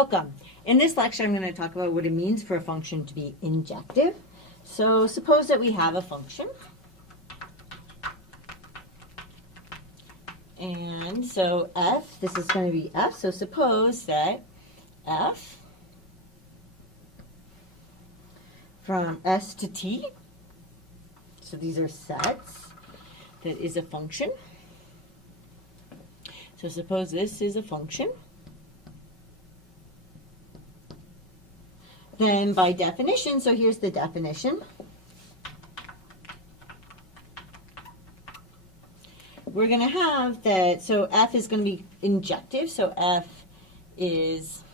Welcome. In this lecture, I'm going to talk about what it means for a function to be injective. So suppose that we have a function. And so f, this is going to be f. So suppose that f from s to t, so these are sets, that is a function. So suppose this is a function. Then by definition, so here's the definition. We're going to have that, so f is going to be injective, so f is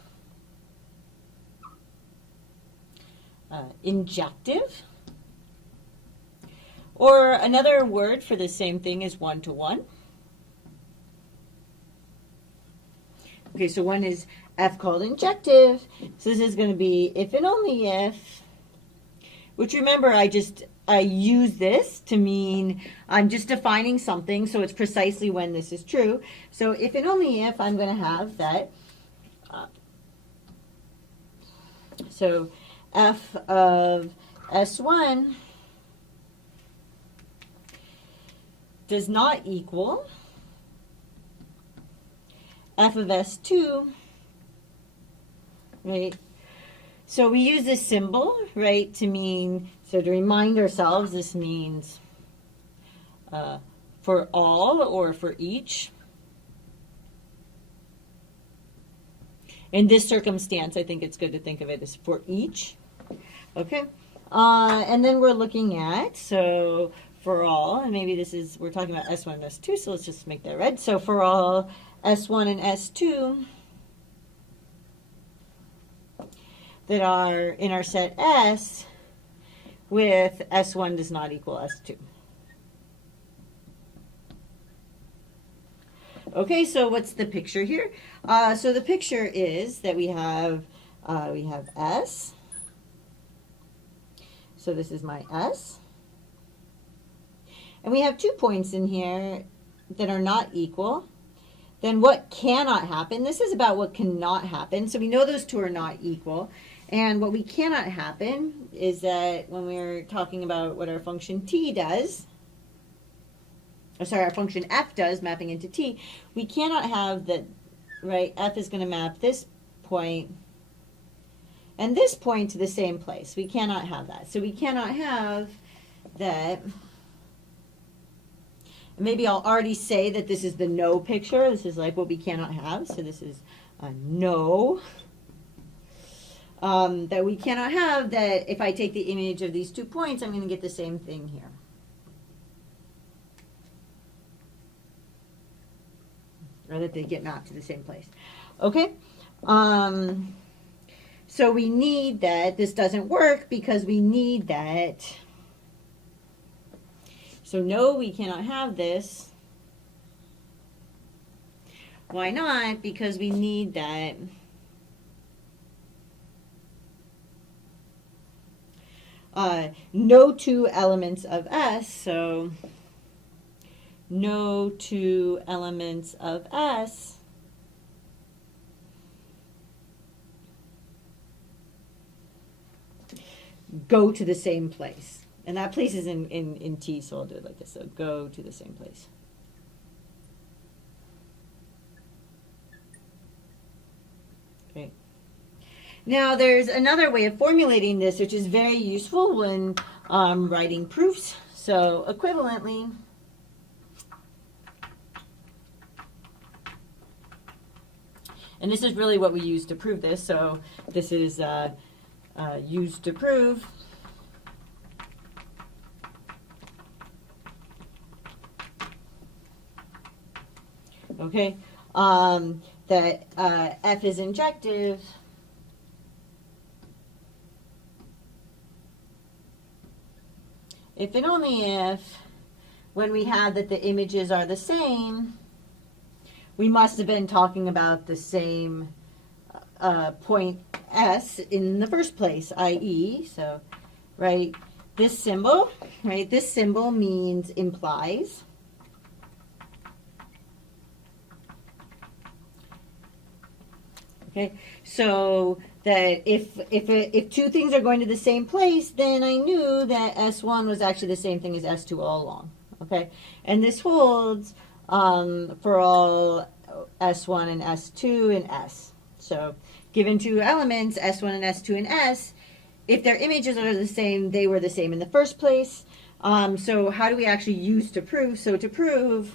injective. Or another word for the same thing is one-to-one. Okay, so one is f called injective. So this is going to be if and only if, which remember I use this to mean I'm just defining something, so it's precisely when this is true. So if and only if I'm going to have that. So f of S1 does not equal f of S2, right? So we use this symbol, right, to mean, so to remind ourselves, this means for all or for each. In this circumstance, I think it's good to think of it as for each. Okay? And then we're looking at, so for all, and maybe this is, we're talking about S1 and S2, so let's just make that red. So for all S1 and S2 that are in our set S with S1 does not equal S2. Okay, so what's the picture here? So the picture is that we have S. So this is my S. And we have 2 points in here that are not equal. Then what cannot happen? This is about what cannot happen. So we know those two are not equal. And what we cannot happen is that when we're talking about what our function t does, or sorry, our function f does, mapping into t, we cannot have that, right, f is going to map this point and this point to the same place. We cannot have that. So we cannot have that. Maybe I'll already say that this is the no picture. This is like what we cannot have. So this is a no. That we cannot have that if I take the image of these 2 points, I'm going to get the same thing here. Or that they get mapped to the same place. Okay? So we need that. This doesn't work because we need that. So no, we cannot have this. Why not? Because we need that. No 2 elements of S, so no 2 elements of S go to the same place. And that place is in T, so I'll do it like this. So go to the same place. Okay. Now there's another way of formulating this, which is very useful when writing proofs. So equivalently, and this is really what we use to prove this. So this is used to prove okay, that f is injective if and only if, when we have that the images are the same, we must have been talking about the same point S in the first place, i.e., so, right, this symbol, right, this symbol means implies. Okay, so that if two things are going to the same place, then I knew that S1 was actually the same thing as S2 all along. Okay, and this holds for all S1 and S2 and S. So given two elements, S1 and S2 and S, if their images are the same, they were the same in the first place. So how do we actually use to prove? So to prove,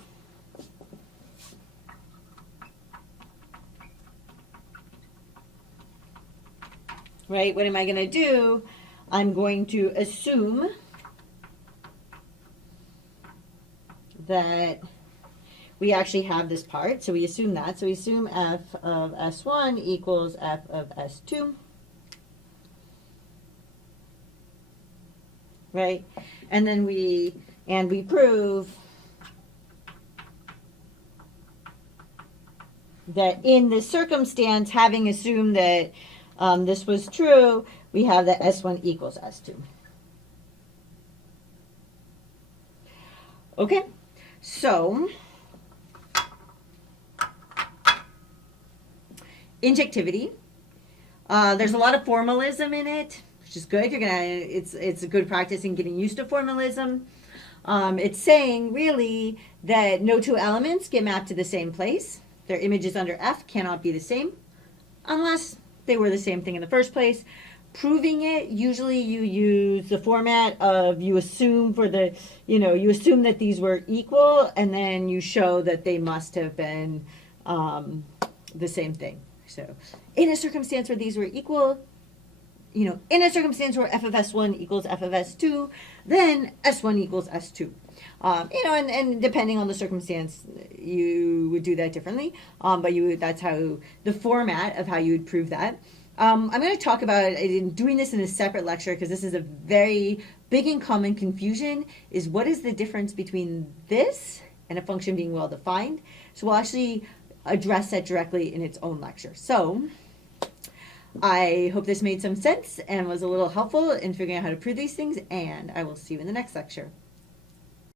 right, what am I going to do? I'm going to assume that we actually have this part. So we assume that. So we assume f of S1 equals f of S2. Right? And then we prove that in this circumstance, having assumed that this was true, we have that S1 equals S2. Okay, so injectivity. There's a lot of formalism in it, which is good. It's a good practice in getting used to formalism. It's saying really that no two elements get mapped to the same place. Their images under F cannot be the same unless they were the same thing in the first place. Proving it, usually you use the format of you assume that these were equal, and then you show that they must have been the same thing. So in a circumstance where these were equal, in a circumstance where f of S1 equals f of S2, then S1 equals S2. And depending on the circumstance, you would do that differently. But that's how the format of how you would prove that. I'm going to talk about doing this in a separate lecture because this is a very big and common confusion, is what is the difference between this and a function being well defined. So we'll actually address that directly in its own lecture. So I hope this made some sense and was a little helpful in figuring out how to prove these things, and I will see you in the next lecture.